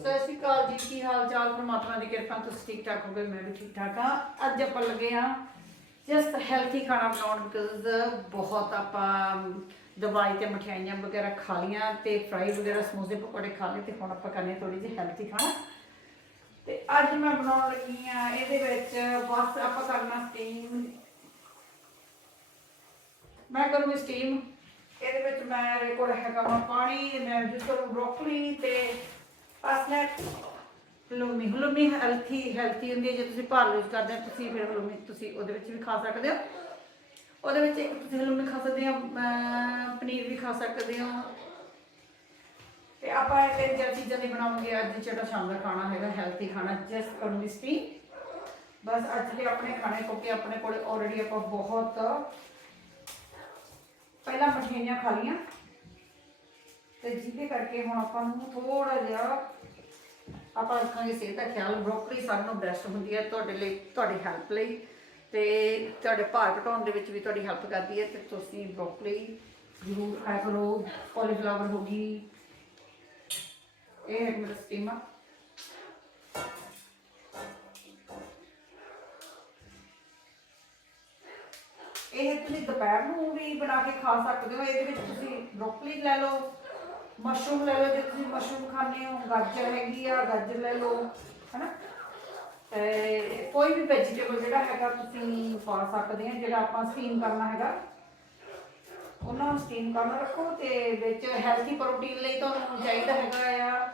ਸਤਿ ਸ਼੍ਰੀ ਅਕਾਲ ਜੀ, ਕੀ ਹਾਲ ਚਾਲ? ਪਰਮਾਤਮਾ ਦੀ ਕਿਰਪਾ ਤੁਸੀਂ ਠੀਕ ਠਾਕ ਹੋਗੇ? ਮੈਂ ਵੀ ਠੀਕ ਠਾਕ ਹਾਂ। ਅੱਜ ਆਪਾਂ ਲੱਗੇ ਹਾਂ ਜਸਟ ਹੈਲਥੀ ਖਾਣਾ ਬਣਾਉਣ ਬਿਕਾਜ਼ ਬਹੁਤ ਆਪਾਂ ਦਵਾਈ ਤੇ ਮਠਿਆਈਆਂ ਵਗੈਰਾ ਖਾ ਲੀਆਂ ਤੇ ਫਰਾਈ ਵਗੈਰਾ, ਸਮੋਸੇ, ਪਕੌੜੇ ਖਾ ਲਏ ਤੇ ਹੁਣ ਆਪਾਂ ਕਰਨੇ ਥੋੜੀ ਜਿਹੀ ਹੈਲਥੀ ਖਾਣਾ। ਤੇ ਅੱਜ ਮੈਂ ਬਣਾਉਣ ਲੱਗੀ ਆ ਇਹਦੇ ਵਿੱਚ ਬਸ ਆਪਾਂ ਕਰਨਾ ਸਟੀਮ ਮੈਂ ਕਰੂੰਗੀ ਸਟੀਮ ਇਹਦੇ ਵਿੱਚ ਮੈਂ ਕੋਲ ਹੈਗਾ ਵਾ ਪਾਣੀ, ਮੈਂ ਯੂਜ਼ ਕਰੂੰ ਬ੍ਰੋਕਲੀ ਤੇ ਪਾਸਨਟ ਹਲੂਮੀ ਹਲੂਮੀ ਹੈਲਥੀ ਹੈਲਥੀ ਹੁੰਦੀ ਹੈ। ਜੇ ਤੁਸੀਂ ਭਾਰ ਲੂਜ਼ ਕਰਦੇ ਹੋ, ਤੁਸੀਂ ਫਿਰ ਹਲੂਮੀ ਤੁਸੀਂ ਉਹਦੇ ਵਿੱਚ ਵੀ ਖਾ ਸਕਦੇ ਹੋ। ਉਹਦੇ ਵਿੱਚ ਤੁਸੀਂ ਹਲੂਮੀ ਖਾ ਸਕਦੇ ਹੋ ਪਨੀਰ ਵੀ ਖਾ ਸਕਦੇ ਹੋ। ਤੇ ਆਪਾਂ ਇਹ ਤਿੰਨ ਚਾਰ ਚੀਜ਼ਾਂ ਦੀ ਬਣਾਉਂਗੇ ਅੱਜ ਜਿਹੜਾ ਸ਼ਾਮ ਦਾ ਖਾਣਾ ਹੈਗਾ ਹੈਲਥੀ ਖਾਣਾ ਜਸਟ ਕਰੂੰਗੀ ਬਸ ਅੱਜ ਦੇ ਆਪਣੇ ਖਾਣੇ, ਕਿਉਂਕਿ ਆਪਣੇ ਕੋਲ ਆਲਰੇਡੀ ਆਪਾਂ ਬਹੁਤ ਪਹਿਲਾਂ ਮਠਿਆਈਆਂ ਖਾ ਲੀਆਂ ਤੇ ਜਿਹਦੇ ਕਰਕੇ ਹੁਣ ਆਪਾਂ ਨੂੰ ਥੋੜਾ ਜਿਹਾ ਆਪਾਂ ਰੱਖਾਂਗੇ ਸਿਹਤ ਦਾ ਖਿਆਲ। ਬ੍ਰੋਕਲੀ ਸਾਰਿਆਂ ਨੂੰ ਬੈਸਟ ਹੁੰਦੀ ਹੈ ਤੁਹਾਡੇ ਲਈ, ਤੁਹਾਡੀ ਹੈਲਪ ਲਈ। ਤੇ ਤੁਹਾਡੇ ਭਾਰ ਘਟਾਉਣ ਦੇ ਵਿੱਚ ਵੀ ਤੁਹਾਡੀ ਹੈਲਪ ਕਰਦੀ ਹੈ। ਤੇ ਤੁਸੀਂ ਬ੍ਰੋਕਲੀ ਜ਼ਰੂਰ ਖਾਇਆ ਕਰੋ। ਕਾਲੀਫਲਾਵਰ ਹੋ ਗਈ। ਇਹ ਹੈ ਮੇਰਾ ਸਟੀਮਾ ਇਹ ਤੁਸੀਂ ਦੁਪਹਿਰ ਨੂੰ ਵੀ ਬਣਾ ਕੇ ਖਾ ਸਕਦੇ ਹੋ। ਇਹਦੇ ਵਿੱਚ ਤੁਸੀਂ ਬ੍ਰੋਕਲੀ ਲੈ ਲਓ। ਮਸ਼ਰੂਮ ਲੈ ਲਓ ਜੇ ਤੁਸੀਂ ਮਸ਼ਰੂਮ ਖਾਂਦੇ ਹੋ, ਗਾਜਰ ਹੈਗੀ ਆ, ਗਾਜਰ ਲੈ ਲਓ, ਹਨਾ? ਤੇ ਕੋਈ ਵੀ ਵੈਜੀਟੇਬਲ ਜਿਹੜਾ ਹੈਗਾ ਤੁਸੀਂ ਪਾ ਸਕਦੇ ਆ, ਜਿਹੜਾ ਆਪਾਂ ਸਟੀਮ ਕਰਨਾ ਹੈਗਾ, ਉਹਨਾਂ ਨੂੰ ਸਟੀਮ ਕਰਨ ਰੱਖੋ ਤੇ ਵਿੱਚ ਹੈਲਥੀ ਪ੍ਰੋਟੀਨ ਲਈ ਤੁਹਾਨੂੰ ਚਾਹੀਦਾ ਹੈਗਾ ਆ।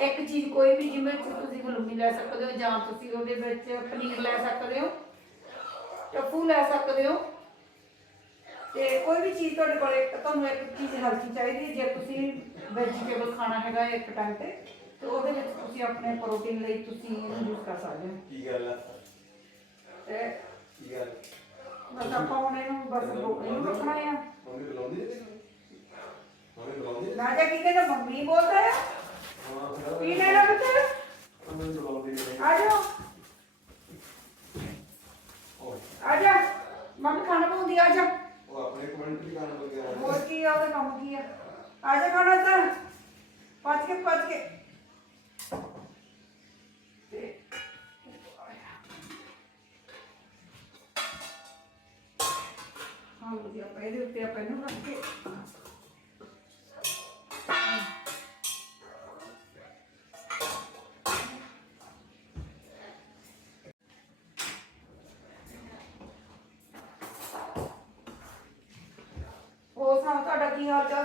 ਇੱਕ ਚੀਜ਼ ਕੋਈ ਵੀ ਜਿਵੇਂ ਤੁਸੀਂ ਹਲੂਮੀ ਲੈ ਸਕਦੇ ਹੋ ਜਾਂ ਤੁਸੀਂ ਉਹਦੇ ਵਿੱਚ ਪਨੀਰ ਲੈ ਸਕਦੇ ਹੋ ਟੱਪੂ ਲੈ ਸਕਦੇ ਹੋ। ਤੇ ਕੋਈ ਵੀ ਚੀਜ਼ ਤੁਹਾਡੇ ਕੋਲ ਇੱਕ ਤੁਹਾਨੂੰ ਇੱਕ ਚੀਜ਼ ਹੈਲਥੀ ਚਾਹੀਦੀ ਹੈ ਜੇ ਤੁਸੀਂ ਵੈਜੀਟੇਬਲ ਖਾਣਾ ਹੈਗਾ ਇੱਕ ਟਾਈਮ ਤੇ ਤੇ ਉਹਦੇ ਵਿੱਚ ਤੁਸੀਂ ਆਪਣੇ ਪ੍ਰੋਟੀਨ ਲਈ ਤੁਸੀਂ ਇਹਨੂੰ ਯੂਜ਼ ਕਰ ਸਕਦੇ ਹੋ। ਕੀ ਗੱਲ ਆ? ਤੇ ਕੀ ਗੱਲ? ਬਸ ਆਪਾਂ ਹੁਣ ਇਹਨੂੰ ਬਸ ਇਹਨੂੰ ਰੱਖਣਾ ਆ। ਮੰਮੀ ਬੁਲਾਉਂਦੀ ਹੈ ਤੈਨੂੰ? ਮੰਮੀ ਬੁਲਾਉਂਦੀ ਹੈ? ਰਾਜਾ ਕੀ ਕਹਿੰਦਾ ਮੰਮੀ ਬੋਲਦਾ ਆ। ਕੀ ਲੈਣਾ ਬੱਚਾ? ਮੰਮੀ ਬੁਲਾਉਂਦੀ ਆ ਜਾਓ। ਆ ਜਾ। ਮੰਮੀ ਖਾਣਾ ਪਾਉਂਦੀ ਆ ਜਾ। ਉਹ ਆਪਣੇ ਕਮੈਂਟ ਕਰਨ ਲੱਗਿਆ ਹੋਰ ਕੀ ਆ, ਉਹਦਾ ਕੰਮ ਕੀ ਆ? ਆ ਜਾ ਖਾਣਾ ਤਾਂ ਪੱਜ ਕੇ ਪੱਜ ਕੇ। ਹਾਂ ਜੀ ਆਪਾਂ ਇਹਦੇ ਉੱਤੇ ਆਪਾਂ ਇਹਨੂੰ ਰੱਖ ਕੇ। ਸੁਣਾਓ ਤੁਹਾਡਾ ਕੀ ਹਾਲ ਚਾਲ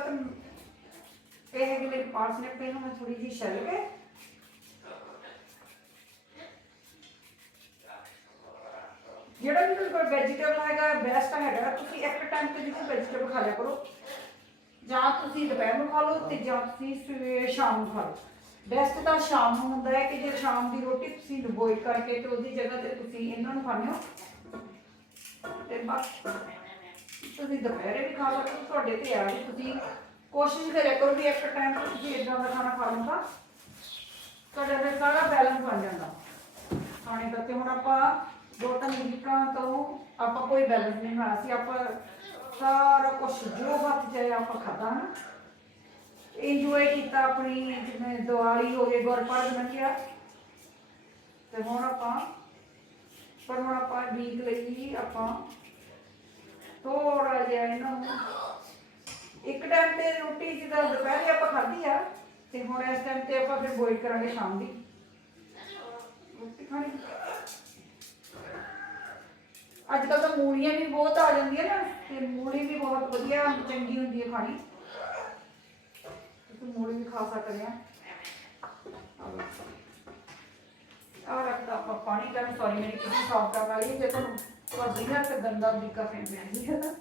ਤੇ ਇਹ ਹੈ ਕਿ ਮੇਰੇ ਪਾਸ ਨੇ, ਪਹਿਲਾਂ ਮੈਂ ਥੋੜੀ ਜਿਹੜਾ ਵੀ ਤੁਹਾਡੇ ਕੋਲ ਵੈਜੀਟੇਬਲ ਹੈਗਾ ਬੈਸਟ ਹੈਗਾ, ਤੁਸੀਂ ਇੱਕ ਟਾਈਮ ਤੇ ਜਿਹੜੀ ਵੈਜੀਟੇਬਲ ਖਾ ਲਿਆ ਕਰੋ। ਜਾਂ ਤੁਸੀਂ ਦੁਪਹਿਰ ਨੂੰ ਖਾ ਲਓ ਤੇ ਜਾਂ ਤੁਸੀਂ ਸਵੇਰੇ ਸ਼ਾਮ ਨੂੰ ਖਾ ਲਓ। ਬੈਸਟ ਤਾਂ ਸ਼ਾਮ ਨੂੰ ਹੁੰਦਾ ਹੈ ਕਿ ਜੇ ਸ਼ਾਮ ਦੀ ਰੋਟੀ ਤੁਸੀਂ ਬੋਇਲ ਕਰਕੇ ਤੇ ਉਹਦੀ ਜਗ੍ਹਾ ਤੇ ਤੁਸੀਂ ਇਹਨਾਂ ਨੂੰ ਖਾਣੇ ਹੋ। ਤੇ ਬਸ। ਤੁਸੀਂ ਦੁਪਹਿਰੇ ਵੀ ਖਾ ਸਕਦੇ ਹੋ, ਤੁਹਾਡੇ ਤੇ ਆ ਵੀ ਤੁਸੀਂ ਕੋਸ਼ਿਸ਼ ਕਰਿਆ ਕਰੋ ਵੀ ਇੱਕ ਟਾਈਮ ਤੁਸੀਂ ਇਦਾਂ ਦਾ ਖਾਣਾ ਖਾ ਲਓ ਤੁਹਾਡਾ ਫਿਰ ਸਾਰਾ ਬੈਲੈਂਸ ਬਣ ਜਾਂਦਾ। ਖਾਣੇ ਦਾ ਹੁਣ ਆਪਾਂ ਦੋ ਤਿੰਨ ਵੀਕਾਂ ਤੋਂ, ਆਪਾਂ ਕੋਈ ਬੈਲੈਂਸ ਨਹੀਂ ਬਣਾਇਆ ਸੀ, ਆਪਾਂ ਸਾਰਾ ਕੁਝ ਜੋ ਹੱਥ 'ਚ ਆਇਆ ਆਪਾਂ ਖਾਦਾ ਨਾ ਇੰਜੋਏ ਕੀਤਾ ਆਪਣੀ, ਜਿਵੇਂ ਦੀਵਾਲੀ ਹੋ ਗਈ ਗੁਰਪੁਰਬ ਲੰਘਿਆ ਤੇ ਹੁਣ ਆਪਾਂ, ਪਰ ਹੁਣ ਆਪਾਂ ਵੀਕ ਲਈ ਆਪਾਂ ਥੋੜਾ ਜਿਹਾ ਇਹਨਾਂ। ਨੂੰ ਇੱਕ ਟਾਈਮ ਤੇ ਰੋਟੀ ਜਿੱਦਾਂ ਦੁਪਹਿਰੇ ਆਪਾਂ ਖਾਧੀ ਆ, ਤੇ ਹੁਣ ਇਸ ਟਾਈਮ ਤੇ ਆਪਾਂ ਫਿਰ ਬੋਇਲ ਕਰਾਂਗੇ ਸ਼ਾਮ ਦੀ। ਰੋਟੀ ਖਾਣੀ। ਅੱਜ ਕੱਲ ਤਾਂ ਮੂਲੀਆਂ ਵੀ ਬਹੁਤ ਆ ਜਾਂਦੀਆਂ ਨਾ, ਤੇ ਮੂਲੀ ਵੀ ਬਹੁਤ ਵਧੀਆ, ਚੰਗੀ ਹੁੰਦੀ ਹੈ ਖਾਣੀ। ਤੁਸੀਂ ਮੂਲੀ ਵੀ ਖਾ ਸਕਦੇ ਆ। ਆ ਰੱਖਦਾ ਆਪਾਂ ਪਾਣੀ ਕਰਨ ਸੌਰੀ ਮੇਰੀ ਕਿਚਨ ਸਾਫ਼ ਕਰਨ ਵਾਲੀ ਹੈ ਜੇ ਤੁਹਾਨੂੰ ਤੁਹਾਡੀ ਤੇ ਗੰਦਾ ਬਰੀਕਾ ਫੈਂਕ ਲੈਂਦੀ ਹੈ ਨਾ।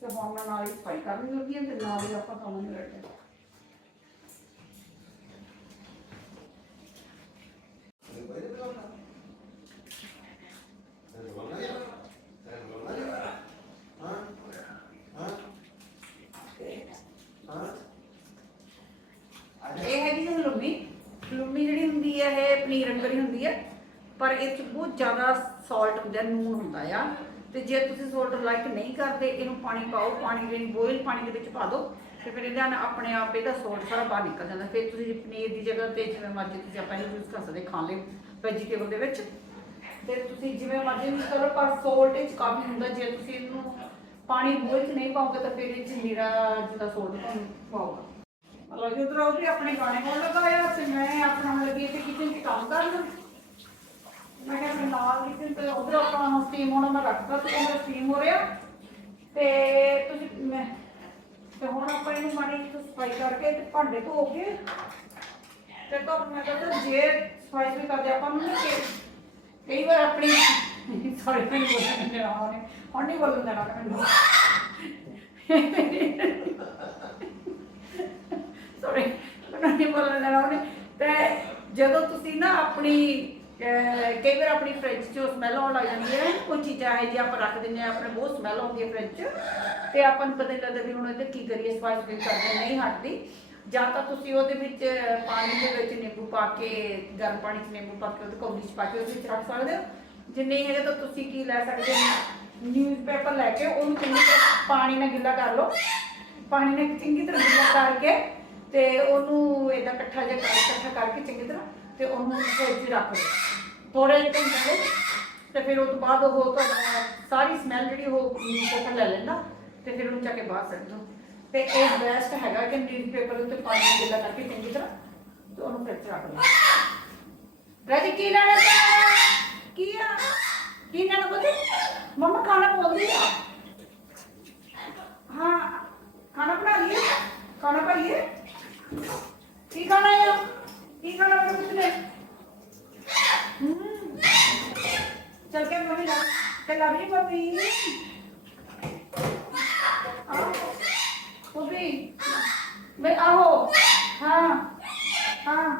ਤੇ ਹੁਣ ਮੈਂ ਨਾਲ ਹੀ ਸਫ਼ਾਈ ਕਰਨੀ ਲੱਗੀ ਹੈ ਤੇ ਨਾਲ ਹੀ ਆਪਾਂ ਕੰਮ ਨੂੰ ਲੱਗੇ ਇਹ ਹੈਗੀ ਜੀ ਲੁੰਮੀ। ਜਿਹੜੀ ਹੁੰਦੀ ਹੈ ਇਹ ਪਨੀਰ ਅੰਦਰ ਹੀ ਹੁੰਦੀ ਹੈ ਪਰ ਇਹ ਚ ਬਹੁਤ ਜ਼ਿਆਦਾ ਸਾਲਟ ਹੁੰਦਾ ਨੂਨ ਹੁੰਦਾ ਆ। ਤੇ ਜੇ ਤੁਸੀਂ ਸਾਲਟ ਲਾਈਕ ਨਹੀਂ ਕਰਦੇ, ਇਹਨੂੰ ਪਾਣੀ ਪਾਓ, ਪਾਣੀ ਦੇ ਬੋਇਲ ਪਾਣੀ ਦੇ ਵਿੱਚ ਪਾ ਦਿਓ ਤੇ ਫਿਰ ਇਹਦਾ ਆਪਣੇ ਆਪ ਇਹਦਾ ਸੋਲਟ ਸਾਰਾ ਬਾਹਰ ਨਿਕਲ ਜਾਂਦਾ। ਫਿਰ ਤੁਸੀਂ ਪਨੀਰ ਦੀ ਜਗ੍ਹਾ ਤੇ ਜਿਵੇਂ ਮਰਜ਼ੀ ਤੁਸੀਂ ਆਪਾਂ ਇਹਨੂੰ ਯੂਜ਼ ਕਰ ਸਕਦੇ ਖਾਣ ਲਈ ਵੈਜੀਟੇਬਲ ਦੇ ਵਿੱਚ। ਤੇ ਤੁਸੀਂ ਜਿਵੇਂ ਮਰਜ਼ੀ ਯੂਜ਼ ਕਰੋ, ਪਰ ਸੋਲਟ ਵਿੱਚ ਕਾਫੀ ਹੁੰਦਾ, ਜੇ ਤੁਸੀਂ ਇਹਨੂੰ ਪਾਣੀ ਬੋਇਲ ਚ ਨਹੀਂ ਪਾਓਗੇ, ਤਾਂ ਫਿਰ ਇਹ ਚ ਨੀਰਾ ਜਿਹੜਾ ਸੋਲਟ ਤੁਹਾਨੂੰ ਪਾਓਗਾ। ਮਤਲਬ ਕਿ ਉਹ ਆਪਣੇ ਗਾਣੇ ਗਾਉਣ ਲੱਗਾ ਤੇ ਮੈਂ ਆਪਣਾ ਲੱਗੀ ਤੇ ਕਿਚਨ 'ਚ ਕੰਮ ਕਰਨ ਮੈਂ ਕਿਹਾ ਮੈਂ ਨਾਲ ਕਿਚਨ ਤੇ ਉਧਰ ਆਪਣਾ ਸਟੀਮ ਹੋਣਾ ਮੈਂ ਰੱਖਦਾ ਤੇ ਉਹ ਸਟੀਮ ਹੋ ਰਿਹਾ। ਤੇ ਤੁਸੀਂ ਮੈਂ ਤੇ ਹੁਣ ਆਪਾਂ ਇਹਨੂੰ ਮਾੜੀ ਜਿਹੀ ਸਫ਼ਾਈ ਕਰਕੇ ਤੇ ਭਾਂਡੇ ਧੋ ਕੇ ਤੇ ਤਾਂ ਮੈਂ ਕਹਿੰਦਾ ਜੇ ਸਫ਼ਾਈ ਵੀ ਕਰਦੇ ਆਪਾਂ ਨੂੰ ਕਿ ਕਈ ਵਾਰ ਆਪਣੀ ਸੌਰੀ ਮੈਂ ਨਹੀਂ ਬੋਲਣ ਦੇਣਾ ਉਹਨੇ ਹੁਣ ਨਹੀਂ ਬੋਲਣ ਦੇਣਾ ਮੈਨੂੰ। ਸੌਰੀ ਮੈਨੂੰ ਨਹੀਂ ਬੋਲਣ ਦੇਣਾ ਉਹਨੇ। ਤੇ ਜਦੋਂ ਤੁਸੀਂ ਨਾ ਆਪਣੀ ਅਹ, ਕਈ ਵਾਰ ਆਪਣੀ ਫ੍ਰਿਜ 'ਚੋਂ ਸਮੈਲ ਆਉਣ ਲੱਗ ਜਾਂਦੀ ਹੈ। ਕੋਈ ਚੀਜ਼ਾਂ ਹੈ ਜੇ ਆਪਾਂ ਰੱਖ ਦਿੰਦੇ ਆ ਆਪਣੇ ਬਹੁਤ ਸਮੈਲ ਆਉਂਦੀ ਹੈ ਫ੍ਰਿਜ 'ਚ। ਤੇ ਆਪਾਂ ਨੂੰ ਪਤਾ ਨਹੀਂ ਲੱਗਦਾ ਵੀ ਹੁਣ ਇਹਦੇ ਕੀ ਕਰੀਏ ਸਫ਼ਾਈ ਸੁਫਾਈ ਕਰਦੇ ਨਹੀਂ ਹਟਦੀ। ਜਾਂ ਤਾਂ ਤੁਸੀਂ ਉਹਦੇ ਵਿੱਚ ਪਾਣੀ ਦੇ ਵਿੱਚ ਨਿੰਬੂ ਪਾ ਕੇ ਗਰਮ ਪਾਣੀ 'ਚ ਨਿੰਬੂ ਪਾ ਕੇ ਉਹਦੇ ਕੌਲੀ 'ਚ ਪਾ ਕੇ ਉਹਦੇ ਵਿੱਚ ਰੱਖ ਸਕਦੇ ਹੋ। ਜੇ ਨਹੀਂ ਹੈਗਾ ਤਾਂ ਤੁਸੀਂ ਕੀ ਲੈ ਸਕਦੇ ਹੋ? ਨਿਊਜ਼ਪੇਪਰ ਲੈ ਕੇ ਉਹਨੂੰ ਚੰਗੀ ਤਰ੍ਹਾਂ ਪਾਣੀ ਨਾਲ ਗਿੱਲਾ ਕਰ ਲਓ। ਪਾਣੀ ਨਾਲ ਚੰਗੀ ਤਰ੍ਹਾਂ ਗਿੱਲਾ ਕਰਕੇ ਤੇ ਉਹਨੂੰ ਇਹਦਾ ਇਕੱਠਾ ਜਿਹਾ ਕਰ ਇਕੱਠਾ ਕਰਕੇ ਚੰਗੀ ਤਰ੍ਹਾਂ ਤੇ ਉਹਨੂੰ ਫ੍ਰਿਜ 'ਚ ਰੱਖ ਦਿਓ ਥੋੜੇ ਜਿਹੇ ਘੰਟੇ ਲਈ ਤੇ ਫਿਰ ਉਹ ਤੋਂ ਬਾਅਦ ਉਹ ਤੁਹਾਡਾ ਸਾਰੀ ਸਮੈਲ ਜਿਹੜੀ ਉਹ ਨਿਊਜ਼ਪੇਪਰ ਲੈ ਲੈਂਦਾ, ਤੇ ਫਿਰ ਉਹਨੂੰ ਚੱਕ ਕੇ ਬਾਹਰ ਸੁੱਟ ਦਿਓ ਤੇ ਇਹ ਬੈਸਟ ਹੈਗਾ ਕਿ ਨਿਊਜ਼ਪੇਪਰ ਉੱਤੇ ਪਾਣੀ ਗਿੱਲਾ ਕਰਕੇ ਚੰਗੀ ਤਰ੍ਹਾਂ ਤੇ ਉਹਨੂੰ ਫ੍ਰਿਜ ਰੱਖ ਦਿਓ ਰਾਜੀ, ਕੀ ਲੈਣਾ ਚਾਹੁੰਦਾ ਕੀ ਆ? ਕੀ ਲੈਣਾ ਬੋਲੀ ਮੰਮਾ, ਖਾਣਾ ਬੋਲਦੀ ਆ? ਹਾਂ, ਖਾਣਾ ਬਣਾ ਲਈਏ? ਖਾਣਾ ਪਾਈਏ ਕੀ ਖਾਣਾ ਹੈ ਕੀ ਖਾਣਾ ਬਣਾ ਪੁੱਤਰੇ ਹਮ ਚਲ ਕੇ ਮੰਮੀ ਲਾ ਤੇ ਲਾ ਵੀ ਮੰਮੀ ਮੰਮੀ ਮੈਂ ਆਹੋ। ਹਾਂ। ਹਾਂ।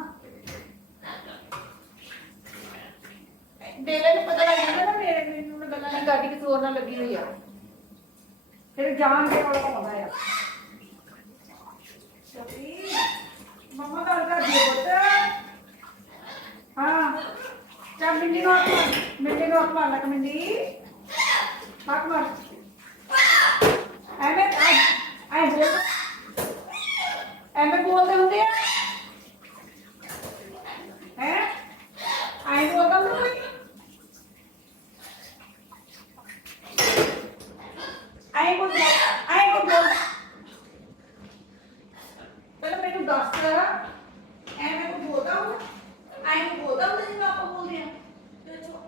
ਦੇਲੇ ਨੂੰ ਪਤਾ ਲੱਗ ਜਾਂਦਾ ਨਾ ਮੇਰੇ ਮੈਨੂੰ ਨਾ ਗੱਲਾਂ ਨਹੀਂ ਕਰਦੀ ਕਿ ਹੋਰ ਨਾਲ ਲੱਗੀ ਹੋਈ ਆ। ਫਿਰ ਜਾਣ ਕੇ ਕੋਲ ਪਾਉਂਦਾ ਆ। ਸ਼ਫੀ ਮੰਮਾ ਗੱਲ ਕਰਦੀ ਹੈ ਪੁੱਤ। ਹਾਂ। ਚੱਲ ਮਿੰਡੀ ਨੂੰ ਹੱਥ ਮਾਰ। ਮਿੰਡੀ ਨੂੰ ਹੱਥ ਲੱਗ ਮਿੰਡੀ ਹੱਥ ਮਾਰ। ਐਵੇਂ ਅੱਜ ਐ ਐਵੇਂ ਬੋਲਦੇ ਹੁੰਦੇ ਆ ਹੈ ਐ ਬੋਲਦਾ ਹੁੰਦਾ ਕੋਈ ਐ ਬੋਲ ਐ ਬੋਲ ਪਹਿਲਾਂ ਮੈਨੂੰ ਦੱਸ ਐਵੇਂ ਕੋ ਬੋਲਦਾ ਹੁੰਦਾ ਐਂ ਕੋ ਬੋਲਦਾ ਹੁੰਦਾ ਜਿਵੇਂ ਆਪਾਂ ਬੋਲਦੇ ਆ ਤੇ ਚੋ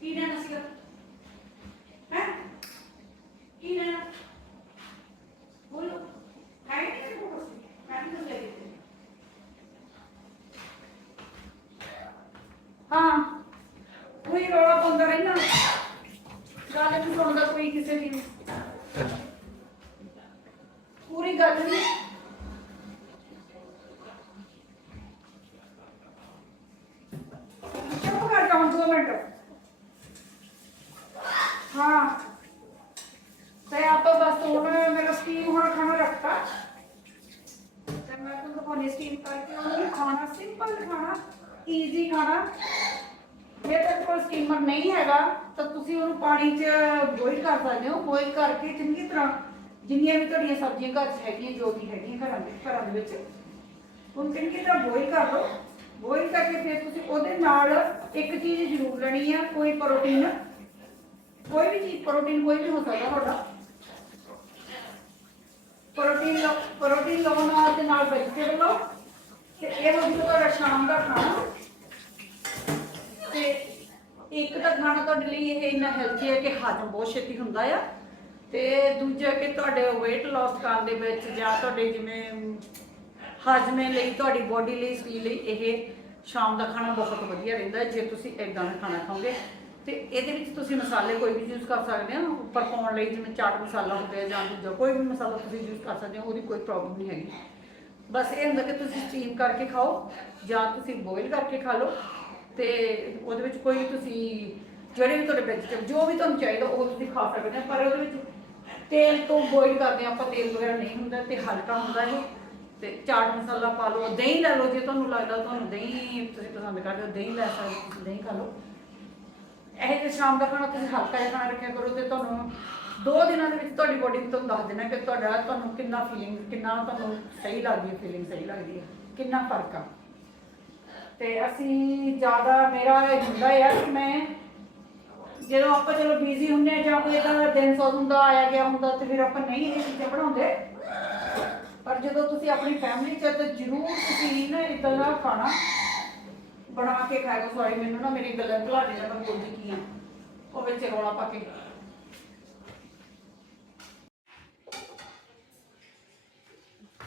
ਕੀ ਲੈਣਾ ਸੀਗਾ ਹੈ ਕੀ ਲੈਣਾ ਬੋਲੋ ਹੈ ਨਹੀਂ ਬੋਲੋ ਮੈਂ ਨਹੀਂ ਲੈ ਕੇ ਹਾਂ ਕੋਈ ਰੌਲਾ ਪਾਉਂਦਾ ਰਹਿਣਾ ਗੱਲ ਨਹੀਂ ਸੁਣਦਾ ਕੋਈ ਕਿਸੇ ਦੀ ਵੀ। ਪੂਰੀ ਗੱਲ ਨਹੀਂ ਚੁੱਪ ਕਰ ਜਾ ਹੁਣ ਦੋ ਮਿੰਟ ਹਾਂ। ਤੇ ਆਪਾਂ ਬਸ ਹੁਣ ਮੇਰਾ ਸਟੀਮ ਹੁਣ ਖਾਣਾ ਰੱਖਤਾ। ਤੇ ਮੈਂ ਤੁਹਾਨੂੰ ਦਿਖਾਉਣੀ ਸਟੀਮ ਕਰਕੇ ਉਹਨੂੰ ਖਾਣਾ ਸਿੰਪਲ ਖਾਣਾ ਈਜ਼ੀ ਖਾਣਾ। ਜੇ ਤੱਕ ਕੋਲ ਸਟੀਮਰ ਨਹੀਂ ਹੈਗਾ, ਤਾਂ ਤੁਸੀਂ ਉਹਨੂੰ ਪਾਣੀ 'ਚ ਬੋਇਲ ਕਰ ਸਕਦੇ ਹੋ। ਬੋਇਲ ਕਰਕੇ ਚੰਗੀ ਤਰ੍ਹਾਂ ਜਿੰਨੀਆਂ ਵੀ ਤੁਹਾਡੀਆਂ ਸਬਜ਼ੀਆਂ ਘਰ 'ਚ ਹੈਗੀਆਂ, ਜੋ ਵੀ ਹੈਗੀਆਂ ਘਰਾਂ ਦੇ ਘਰਾਂ ਦੇ ਵਿੱਚ, ਉਹਨੂੰ ਚੰਗੀ ਤਰ੍ਹਾਂ ਬੋਇਲ ਕਰ ਲਓ। ਬੋਇਲ ਕਰਕੇ ਫਿਰ ਤੁਸੀਂ ਉਹਦੇ ਨਾਲ ਇੱਕ ਚੀਜ਼ ਜ਼ਰੂਰ ਲੈਣੀ ਆ, ਕੋਈ ਪ੍ਰੋਟੀਨ ਕੋਈ ਵੀ ਚੀਜ਼, ਪ੍ਰੋਟੀਨ ਕੋਈ ਵੀ ਹੋ ਸਕਦਾ ਤੁਹਾਡਾ। ਪ੍ਰੋਟੀਨ ਲਓ ਪ੍ਰੋਟੀਨ ਲਓ ਨਾਲ ਤੇ ਨਾਲ ਵੈਜੀਟੇਬਲ ਲਓ, ਤੇ ਇਹ ਹੋ ਗਿਆ ਤੁਹਾਡਾ ਸ਼ਾਮ ਦਾ ਖਾਣਾ। ਤੇ ਇੱਕ ਤਾਂ ਖਾਣਾ ਤੁਹਾਡੇ ਲਈ ਇਹ ਇੰਨਾ ਹੈਲਥੀ ਹੈ ਕਿ ਹਜਮ ਬਹੁਤ ਛੇਤੀ ਹੁੰਦਾ ਆ। ਤੇ ਦੂਜਾ ਕਿ ਤੁਹਾਡੇ weight loss ਕਰਨ ਦੇ ਵਿੱਚ ਜਾਂ ਤੁਹਾਡੇ ਜਿਵੇਂ ਹਾਜ਼ਮੇ ਲਈ, ਤੁਹਾਡੀ ਬੋਡੀ ਲਈ, ਸਰੀਰ ਲਈ ਇਹ ਸ਼ਾਮ ਦਾ ਖਾਣਾ ਬਹੁਤ ਵਧੀਆ ਰਹਿੰਦਾ ਜੇ ਤੁਸੀਂ ਇਦਾਂ ਦਾ ਖਾਣਾ ਖਾਓਗੇ। ਤੇ ਇਹਦੇ ਵਿੱਚ ਤੁਸੀਂ ਮਸਾਲੇ ਕੋਈ ਵੀ ਯੂਜ਼ ਕਰ ਸਕਦੇ ਹੋ ਉੱਪਰ ਪਾਉਣ ਲਈ ਜਿਵੇਂ ਚਾਟ ਮਸਾਲਾ ਹੁੰਦਾ ਗਿਆ ਜਾਂ ਦੂਜਾ ਕੋਈ ਵੀ ਮਸਾਲਾ ਤੁਸੀਂ ਯੂਜ਼ ਕਰ ਸਕਦੇ ਹੋ, ਉਹਦੀ ਕੋਈ ਪ੍ਰੋਬਲਮ ਨਹੀਂ ਹੈਗੀ। ਬਸ ਇਹ ਹੁੰਦਾ ਕਿ ਤੁਸੀਂ ਸਟੀਮ ਕਰਕੇ ਖਾਓ ਜਾਂ ਤੁਸੀਂ ਬੋਇਲ ਕਰਕੇ ਖਾ ਲਓ ਤੇ ਉਹਦੇ ਵਿੱਚ ਕੋਈ ਤੁਸੀਂ ਜਿਹੜੇ ਵੀ ਤੁਹਾਡੇ ਵੈਜੀਟੇਬਲ ਜੋ ਵੀ ਤੁਹਾਨੂੰ ਚਾਹੀਦਾ ਉਹ ਤੁਸੀਂ ਖਾ ਸਕਦੇ ਹੋ, ਪਰ ਉਹਦੇ ਵਿੱਚ ਤੇਲ ਤੋਂ ਬੋਇਲ ਕਰਦੇ ਹਾਂ ਆਪਾਂ, ਤੇਲ ਵਗੈਰਾ ਨਹੀਂ ਹੁੰਦਾ ਤੇ ਹਲਕਾ ਹੁੰਦਾ ਇਹ। ਤੇ ਚਾਟ ਮਸਾਲਾ ਪਾ ਲਓ, ਦਹੀਂ ਲੈ ਲਓ, ਜੇ ਤੁਹਾਨੂੰ ਲੱਗਦਾ ਤੁਹਾਨੂੰ ਦਹੀਂ ਤੁਸੀਂ ਪਸੰਦ ਕਰਦੇ ਹੋ, ਦਹੀਂ ਲੈ ਸਕਦੇ ਦਹੀਂ ਖਾ ਲਓ। ਇਹ ਜੇ ਸ਼ਾਮ ਦਾ ਖਾਣਾ ਤੁਸੀਂ ਹਲਕਾ ਜਿਹਾ ਖਾਣਾ ਰੱਖਿਆ ਕਰੋ ਤੇ ਤੁਹਾਨੂੰ ਦੋ ਦਿਨਾਂ ਦੇ ਵਿੱਚ ਤੁਹਾਡੀ ਬੋਡੀ ਤੁਹਾਨੂੰ ਦੱਸ ਦੇਣਾ ਕਿ ਤੁਹਾਡਾ ਤੁਹਾਨੂੰ ਕਿੰਨਾ ਫੀਲਿੰਗ ਕਿੰਨਾ ਤੁਹਾਨੂੰ ਸਹੀ ਲੱਗਦੀ ਹੈ ਫੀਲਿੰਗ ਸਹੀ ਲੱਗਦੀ ਹੈ। ਕਿੰਨਾ ਫ਼ਰਕ ਆ। ਤੇ ਅਸੀਂ ਜ਼ਿਆਦਾ, ਮੇਰਾ ਇਹ ਹੁੰਦਾ ਹੈ ਕਿ ਮੈਂ ਜਦੋਂ ਆਪਾਂ ਚਲੋ ਬਿਜ਼ੀ ਹੁੰਦੇ ਆ ਜਾਂ ਕੋਈ ਇਹਦਾ ਦਿਨ ਸੌ ਹੁੰਦਾ, ਆਇਆ ਗਿਆ ਹੁੰਦਾ ਤੇ ਫਿਰ ਆਪਾਂ ਨਹੀਂ ਇਹ ਚੀਜ਼ਾਂ ਬਣਾਉਂਦੇ। ਪਰ ਜਦੋਂ ਤੁਸੀਂ ਆਪਣੀ ਫੈਮਿਲੀ ਚ ਤਾਂ ਜ਼ਰੂਰ ਤੁਸੀਂ ਨਾ ਇਦਾਂ ਦਾ ਖਾਣਾ ਬਣਾ ਕੇ ਖਾਓ ਸੌਰੀ ਮੈਨੂੰ ਨਾ ਮੇਰੀ ਗੱਲਾਂ ਭੁਲਾ ਦੇ ਮੈਂ ਬੋਲਦੀ ਕੀ ਆ। ਉਹ ਵਿੱਚ ਰੌਲਾ ਪਾ ਕੇ।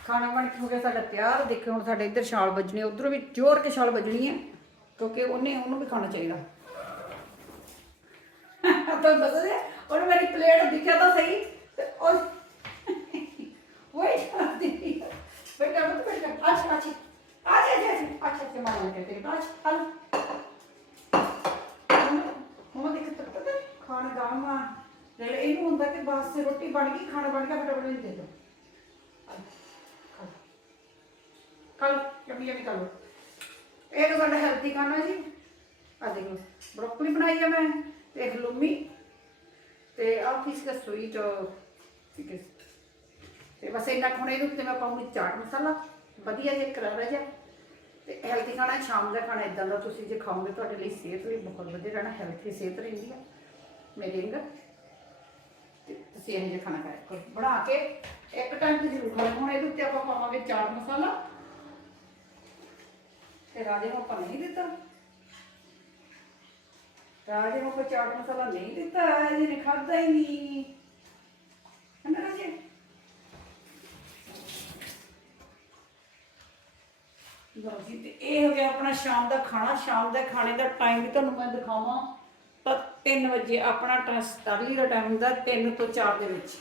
ਖਾਣਾ ਬਣ ਕੇ ਹੋ ਗਿਆ ਸਾਡਾ ਤਿਆਰ। ਦੇਖੋ ਹੁਣ ਸਾਡੇ ਇੱਧਰ ਛਾਲ ਵੱਜਣੀ, ਉਧਰੋਂ ਵੀ ਜ਼ੋਰ ਕੇ ਛਾਲ ਵੱਜਣੀ ਹੈ, ਕਿਉਂਕਿ ਉਹਨੇ ਉਹਨੂੰ ਵੀ ਖਾਣਾ ਚਾਹੀਦਾ। ਤਾਂ ਪਤਾ ਹੈ ਉਹਨੂੰ ਮੇਰੀ ਪਲੇਟ ਦਿਖਿਆ ਤਾਂ ਸਹੀ, ਤੇ ਉਹ ਵਈ ਕਰਦੀ ਬੇਟਾ ਬੇਟਾ ਬੇਟਾ ਅੱਛਾ ਅੱਛਾ ਆ ਜਾ ਜਾ ਅੱਛਾ ਅੱਛਾ ਮਮਾ ਦੇਖ ਤੱਕ ਪਤਾ ਖਾਣਾ ਗਾਮਾ ਜਦ ਇਹਨੂੰ ਹੁੰਦਾ ਕਿ ਬਾਸ ਰੋਟੀ ਬਣ ਗਈ ਖਾਣਾ ਬਣ ਗਿਆ ਫਟਾਫਟ ਇਹਨੂੰ ਦੇ ਦੋ ਕੱਲ ਯਮੀ ਯਮੀ ਕਰ ਲੋ ਇਹ ਤਾਂ ਸਾਡਾ ਹੈਲਥੀ ਖਾਣਾ ਜੀ ਆ ਦੇਖੋ ਬਰੋਕਲੀ ਬਣਾਈ ਆ ਮੈਂ ਤੇ ਇੱਕ ਲੁੰਮੀ ਤੇ ਆ ਪੀਸ ਦਾ ਸਵੀਟ ਠੀਕ ਹੈ ਤੇ ਬਸ ਇੰਨਾ ਖਾਣੇ ਇਹਦੇ ਉੱਤੇ ਮੈਂ ਪਾਉਂਗੀ ਚਾਟ ਮਸਾਲਾ ਵਧੀਆ ਜਿਹਾ ਕਰਾਰਾ ਜਿਹਾ ਤੇ ਹੈਲਥੀ ਖਾਣਾ ਸ਼ਾਮ ਦਾ ਖਾਣਾ ਇਦਾਂ ਦਾ ਤੁਸੀਂ ਜੇ ਖਾਓਗੇ, ਤੁਹਾਡੇ ਲਈ ਸਿਹਤ ਲਈ ਬਹੁਤ ਵਧੀਆ ਰਹਿਣਾ ਹੈਲਥੀ ਸਿਹਤ ਰਹਿੰਦੀ ਆ ਮੇਰੇ ਅੰਗਰ ਤੁਸੀਂ ਇਹ ਜਿਹਾ ਖਾਣਾ ਖਾਇਆ ਕਰੋ। ਬਣਾ ਕੇ ਇੱਕ ਟਾਈਮ ਤੇ ਜ਼ਰੂਰ ਖਾਣਾ ਹੁਣ ਇਹਦੇ ਉੱਤੇ ਆਪਾਂ ਪਾਵਾਂਗੇ ਚਾਟ ਮਸਾਲਾ। ਤੇ ਰਾਜੇ ਨੂੰ ਆਪਾਂ ਨਹੀਂ ਦਿੱਤਾ। ਰਾਜੇ ਨੂੰ ਆਪਾਂ ਚਾਟ ਮਸਾਲਾ ਨਹੀਂ ਦਿੱਤਾ ਜਿਹਨੇ ਖਾਦਾ ਹੀ ਨਹੀਂ ਹੈ ਨਾ ਰਾਜੇ ਲਓ ਜੀ ਤੇ ਇਹ ਹੋ ਗਿਆ ਆਪਣਾ ਸ਼ਾਮ ਦਾ ਖਾਣਾ, ਸ਼ਾਮ ਦਾ ਖਾਣੇ ਦਾ ਟਾਈਮ ਵੀ ਤੁਹਾਨੂੰ ਮੈਂ ਦਿਖਾਵਾਂ। ਤਾਂ 3 ਵਜੇ ਆਪਣਾ ਸਟੱਡੀ ਦਾ ਟਾਈਮ ਹੁੰਦਾ 3 ਤੋਂ 4 ਦੇ ਵਿੱਚ।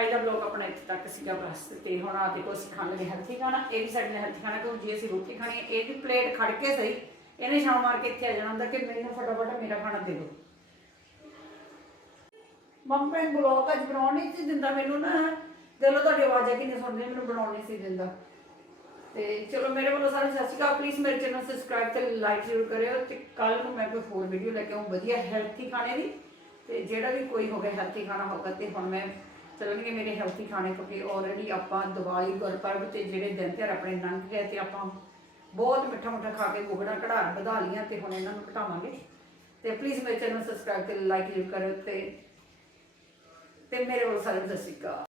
ਅੱਜ ਦਾ ਬਲੌਗ ਆਪਣਾ ਇੱਥੇ ਤੱਕ ਸੀਗਾ ਬਸ। ਤੇ ਹੁਣ ਆ ਦੇਖੋ ਅਸੀਂ ਖਾਣ ਹੈਲਥੀ ਖਾਣਾ, ਇਹ ਵੀ ਸਾਡੇ ਨਾਲ ਹੈਲਥੀ ਖਾਣਾ, ਕਿਉਂਕਿ ਜੇ ਅਸੀਂ ਰੋਟੀ ਖਾਣੀ ਹੈ ਇਹਦੀ ਪਲੇਟ ਖੜ ਕੇ ਸਹੀ, ਇਹਨੇ ਛਾਂ ਮਾਰ ਕੇ ਇੱਥੇ ਆ ਜਾਣਾ ਹੁੰਦਾ ਕਿ ਮੈਨੂੰ ਫਟਾਫਟ ਮੇਰਾ ਖਾਣਾ ਦੇ ਦਿਓ। ਮੰਮੀ ਬਲੌਗ ਅੱਜ ਬਣਾਉਣ ਨਹੀਂ ਸੀ ਦਿੰਦਾ, ਮੈਨੂੰ ਨਾ ਦਿਲੋਂ ਤੁਹਾਡੀ ਆਵਾਜ਼ਾਂ ਕਿੰਨੀ ਸੁਣਦੀ ਮੈਨੂੰ ਬਣਾਉਣ ਨਹੀਂ ਸੀ ਦਿੰਦਾ। ਤੇ ਚਲੋ ਮੇਰੇ ਵੱਲੋਂ ਸਾਰੇ ਸਤਿ ਸ਼੍ਰੀ ਅਕਾਲ। ਪਲੀਜ਼ ਮੇਰੇ ਚੈਨਲ ਨੂੰ ਸਬਸਕ੍ਰਾਈਬ ਤੇ ਲਾਈਕ ਜ਼ਰੂਰ ਕਰਿਓ ਤੇ ਕੱਲ ਨੂੰ ਮੈਂ ਕੋਈ ਹੋਰ ਵੀਡੀਓ ਲੈ ਕੇ ਆਉਂ ਵਧੀਆ ਹੈਲਥੀ ਖਾਣੇ ਦੀ। ਤੇ ਜਿਹੜਾ ਵੀ ਕੋਈ ਹੋਵੇ ਹੈਲਥੀ ਖਾਣਾ ਹੋਗਾ ਤੇ ਹੁਣ ਮੈਂ ਚੱਲਣਗੇ ਮੇਰੇ ਹੈਲਥੀ ਖਾਣੇ ਕਿਉਂਕਿ ਆਲਰੇਡੀ ਆਪਾਂ ਦੀਵਾਲੀ, ਗੁਰਪਰਬ ਤੇ ਜਿਹੜੇ ਦਿਨ ਤਿਉਹਾਰ ਆਪਣੇ ਲੰਘ ਗਏ ਤੇ ਆਪਾਂ ਬਹੁਤ ਮਿੱਠਾ ਮਿੱਠਾ ਖਾ ਕੇ ਗੁਗੜਾ ਕਢਾ ਵਧਾ ਲੀਆਂ ਤੇ ਹੁਣ ਇਹਨਾਂ ਨੂੰ ਘਟਾਵਾਂਗੇ। ਤੇ ਪਲੀਜ਼ ਮੇਰੇ ਚੈਨਲ ਸਬਸਕ੍ਰਾਈਬ ਤੇ ਲਾਈਕ ਜ਼ਰੂਰ ਕਰਿਓ ਤੇ ਤੇ ਮੇਰੇ ਵੱਲੋਂ ਸਾਰਿਆਂ ਨੂੰ ਸਤਿ ਸ਼੍ਰੀ ਅਕਾਲ।